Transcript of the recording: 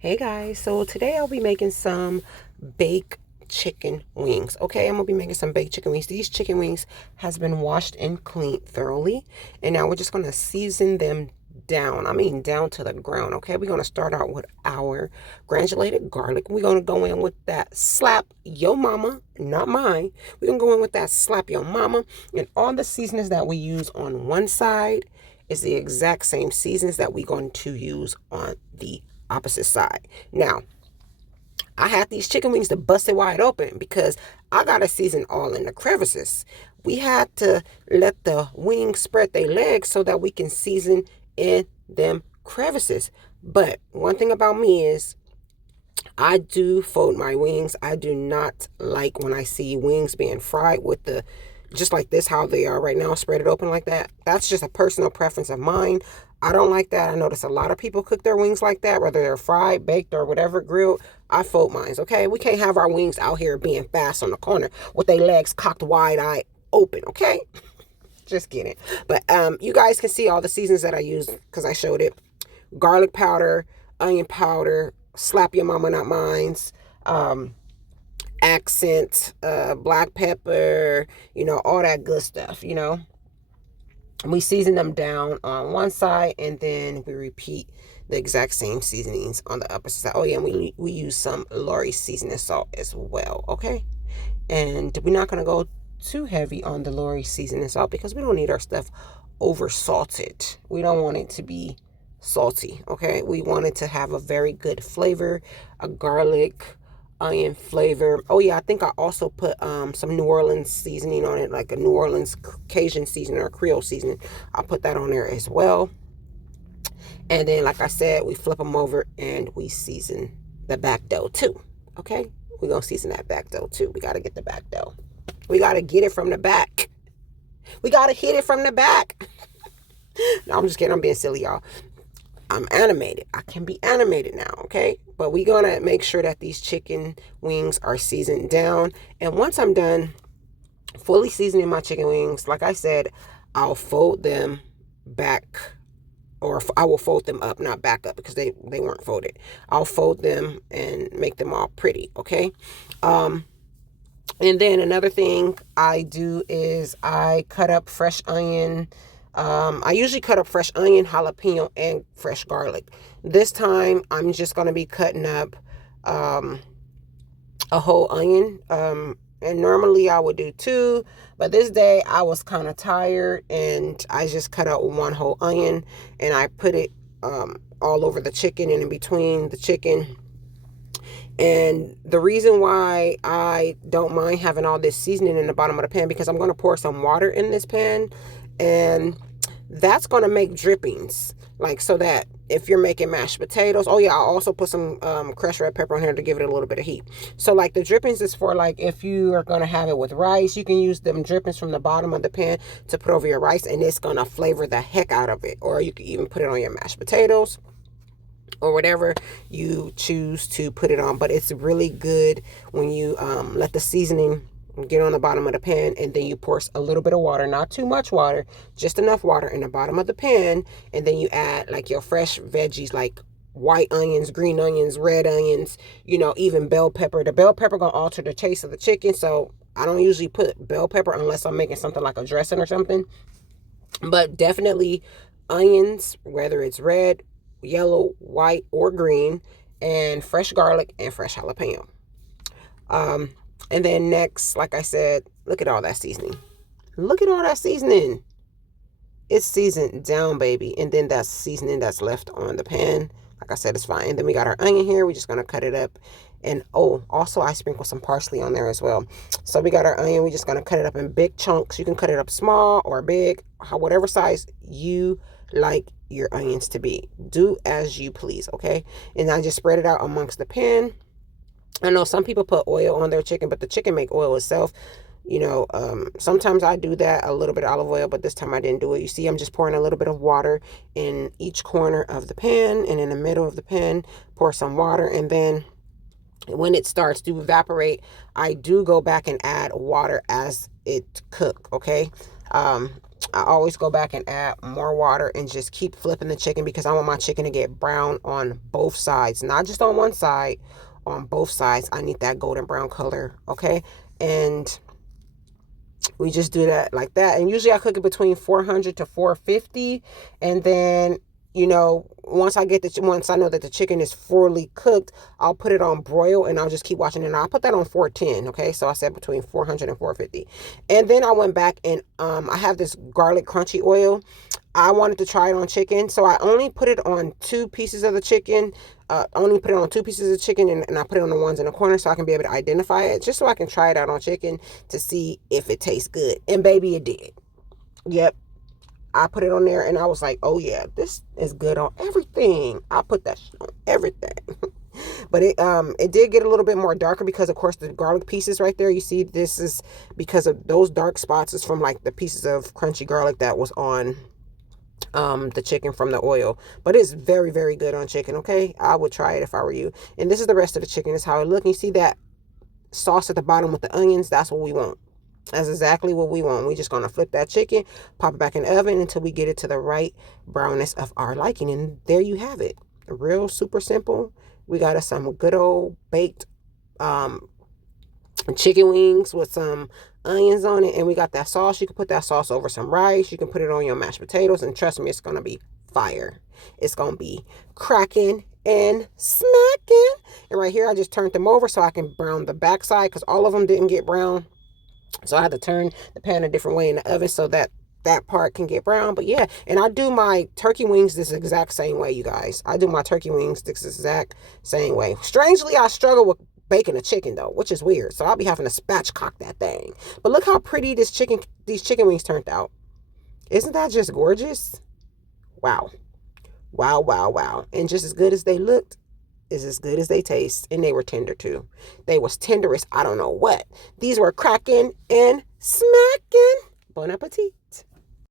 Hey guys, so today I'll be making some baked chicken wings. Okay, I'm gonna be making some baked chicken wings. These chicken wings has been washed and cleaned thoroughly, and now we're just gonna season them down. I mean down to the ground. Okay, we're gonna start out with our granulated garlic. We're gonna go in with that slap yo mama, not mine. We're gonna go in with that slap yo mama, and all the seasonings that we use on one side is the exact same seasons that we're going to use on the opposite side. Now, I had these chicken wings to bust it wide open because I got to season all in the crevices. We had to let the wings spread their legs so that we can season in them crevices. But one thing about me is I do fold my wings. I do not like when I see wings being fried with the just like this, how they are right now, spread it open like that. That's just a personal preference of mine. I don't like that. I notice a lot of people cook their wings like that, whether they're fried, baked, or whatever, grilled. I fold mines, okay? We can't have our wings out here being fast on the corner with their legs cocked wide-eyed open, okay? Just kidding. But you guys can see all the seasons that I use because I showed it. Garlic powder, onion powder, slap your mama, not mine's. Accent, black pepper, all that good stuff. We season them down on one side and then we repeat the exact same seasonings on the upper side. Oh yeah, and we use some Lori seasoning salt as well, okay? And we're not going to go too heavy on the Lori seasoning salt because we don't need our stuff over salted. We don't want it to be salty, okay? We want it to have a very good flavor, a garlic, onion flavor. Oh yeah, I think I also put some New Orleans seasoning on it, like a New Orleans Cajun seasoning or Creole seasoning. I'll put that on there as well. And then, like I said, we flip them over and we season the back dough too. Okay, we're gonna season that back dough too. We gotta get the back dough. We gotta get it from the back. We gotta hit it from the back. No, I'm just kidding. I'm being silly, y'all. I'm animated. I can be animated now, okay? But we're going to make sure that these chicken wings are seasoned down. And once I'm done fully seasoning my chicken wings, like I said, I'll fold them back, or I will fold them up, not back up because they weren't folded. I'll fold them and make them all pretty, okay? And then another thing I do is I cut up fresh onion. I usually cut up fresh onion, jalapeno, and fresh garlic. This time, I'm just going to be cutting up a whole onion. And normally I would do two, but this day I was kind of tired and I just cut out one whole onion and I put it all over the chicken and in between the chicken. And the reason why I don't mind having all this seasoning in the bottom of the pan, because I'm going to pour some water in this pan, and that's going to make drippings, like so that if you're making mashed potatoes, oh yeah, I'll also put some crushed red pepper on here to give it a little bit of heat. So like the drippings is for like if you are going to have it with rice, you can use them drippings from the bottom of the pan to put over your rice, and it's going to flavor the heck out of it. Or you can even put it on your mashed potatoes or whatever you choose to put it on. But it's really good when you let the seasoning get on the bottom of the pan, and then you pour a little bit of water, not too much water, just enough water in the bottom of the pan, and then you add like your fresh veggies like white onions, green onions, red onions, even bell pepper. The bell pepper gonna alter the taste of the chicken, so I don't usually put bell pepper unless I'm making something like a dressing or something. But definitely onions, whether it's red, yellow, white, or green, and fresh garlic and fresh jalapeno. Um, and then next, like I said, look at all that seasoning. Look at all that seasoning. It's seasoned down, baby. And then that seasoning that's left on the pan, like I said, it's fine. And then we got our onion here. We're just going to cut it up. And oh, also I sprinkle some parsley on there as well. So we got our onion. We're just going to cut it up in big chunks. You can cut it up small or big, whatever size you like your onions to be. Do as you please, okay? And I just spread it out amongst the pan. I know some people put oil on their chicken, but the chicken make oil itself. Sometimes I do that, a little bit of olive oil, but this time I didn't do it. You see, I'm just pouring a little bit of water in each corner of the pan, and in the middle of the pan, pour some water. And then when it starts to evaporate, I do go back and add water as it cook, okay? I always go back and add more water and just keep flipping the chicken because I want my chicken to get brown on both sides, not just on one side, on both sides. I need that golden brown color, okay? And we just do that like that. And usually I cook it between 400 to 450. And then, once I know that the chicken is fully cooked, I'll put it on broil and I'll just keep watching it. And I'll put that on 410. Okay. So I said between 400 and 450. And then I went back and I have this garlic crunchy oil. I wanted to try it on chicken, so I only put it on two pieces of the chicken. Only put it on two pieces of chicken, and I put it on the ones in the corner so I can be able to identify it, just so I can try it out on chicken to see if it tastes good. And baby, it did. Yep, I put it on there, and I was like, oh yeah, this is good on everything. I put that shit on everything. But it did get a little bit more darker because of course the garlic pieces right there, you see, this is because of those dark spots is from like the pieces of crunchy garlic that was on the chicken from the oil. But it's very, very good on chicken. Okay, I would try it if I were you. And this is the rest of the chicken. This is how it looks. You see that sauce at the bottom with the onions? That's what we want. That's exactly what we want. We're just going to flip that chicken, pop it back in the oven until we get it to the right brownness of our liking. And there you have it. Real super simple. We got us some good old baked chicken wings with some onions on it, and we got that sauce. You can put that sauce over some rice. You can put it on your mashed potatoes, and trust me, it's gonna be fire. It's gonna be cracking and smacking. And right here, I just turned them over so I can brown the backside because all of them didn't get brown. So I had to turn the pan a different way in the oven so that that part can get brown. But yeah, and I do my turkey wings this exact same way, you guys. I do my turkey wings this exact same way. Strangely, I struggle with baking a chicken though, which is weird. So I'll be having to spatchcock that thing. But look how pretty these chicken wings turned out. Isn't that just gorgeous? Wow. Wow, wow, wow. And just as good as they looked, is as good as they taste. And they were tender too. They was tender as I don't know what. These were cracking and smacking. Bon appetit.